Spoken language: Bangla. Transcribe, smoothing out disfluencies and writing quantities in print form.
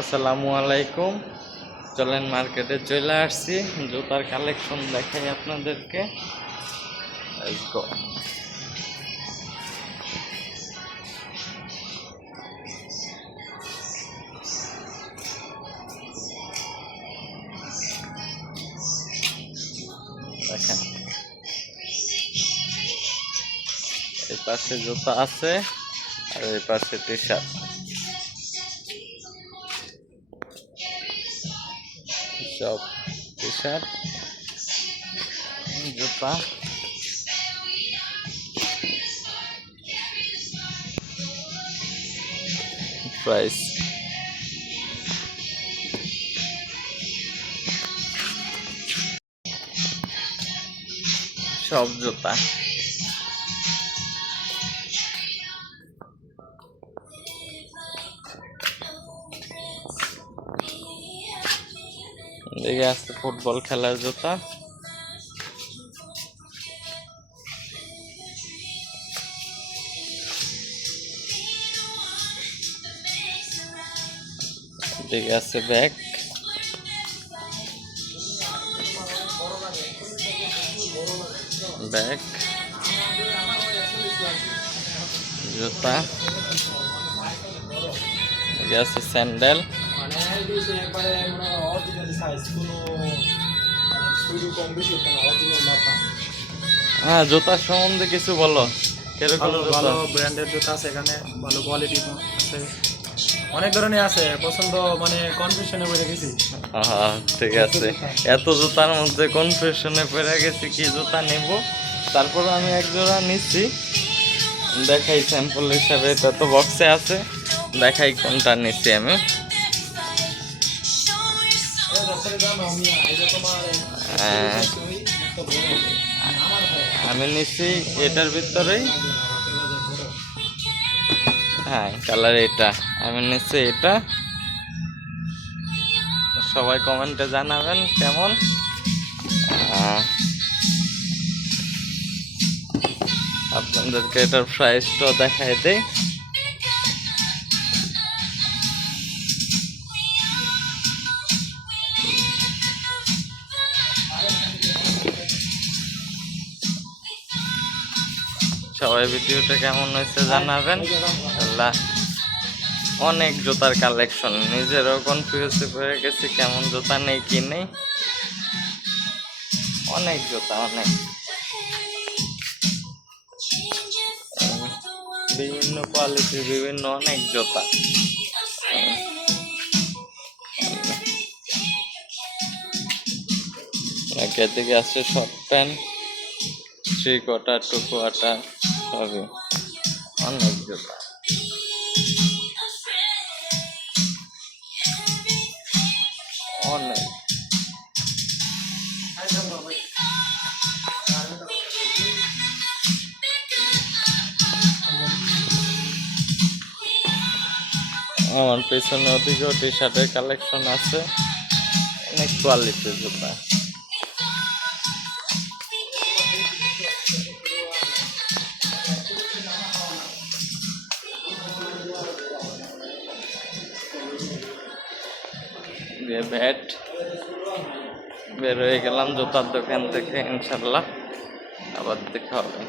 আসসালামু আলাইকুম। চলেন মার্কেটে চলে আসছি, জুতার কালেকশন দেখাই আপনাদেরকে। Let's go. দেখেন এই পাশে জুতা আছে আর এই পাশে টি শার্ট। সব টি শার্ট জুতা প্রাইস সব জুতা। দেখে আসছে ফুটবল খেলার জুতা। দেখে আছে ব্যাগ, ব্যাগ জুতা। দেখে আছে স্যান্ডেল। হ্যাঁ, জুতার সম্বন্ধে কিছু বলো। কিরকম ভালো ব্র্যান্ডের জুতা আছে এখানে, ভালো কোয়ালিটি আছে, অনেক ধরনের আছে। পছন্দ মানে কনফিউশনে পড়ে গেছি। ঠিক আছে, এত জুতার মধ্যে কনফিউশনে পড়ে গেছি কি জুতা নেব। তারপর আমি এক জোড়া নিচ্ছি, দেখাই স্যাম্পল হিসাবে। এটা তো বক্সে আছে, দেখাই কোনটা নিচ্ছি আমি। আমি নিচ্ছি এটার ভিতরেই, হ্যাঁ কালার এটা। আমি নিচ্ছি এটা, সবাই কমেন্টে জানাবেন কেমন। আপনাদেরকে এটার প্রাইসটা দেখাই দেই। সবাই ভিডিওটা কেমন হয়েছে জানাবেন। আল্লাহ, অনেক জুতার কালেকশন, নিজেরও কনফিউজ হয়ে গেছি কেমন জুতা নেই কি নেই। অনেক জুতা, অনেক বিভিন্ন কোয়ালিটির বিভিন্ন অনেক জুতা। এদিকে আছে শর্ট প্যান্ট, 3 কোয়ার্টার 2 কোয়ার্টার, সবই অনেক জুতা। অনেক আমার পেছনে ওদিকেও টি শার্টের কালেকশন আছে, অনেক কোয়ালিটির জুতা। ব্যাট বের হয়ে গেলাম জুতার দোকান থেকে, ইনশাল্লাহ আবার দেখা হবে।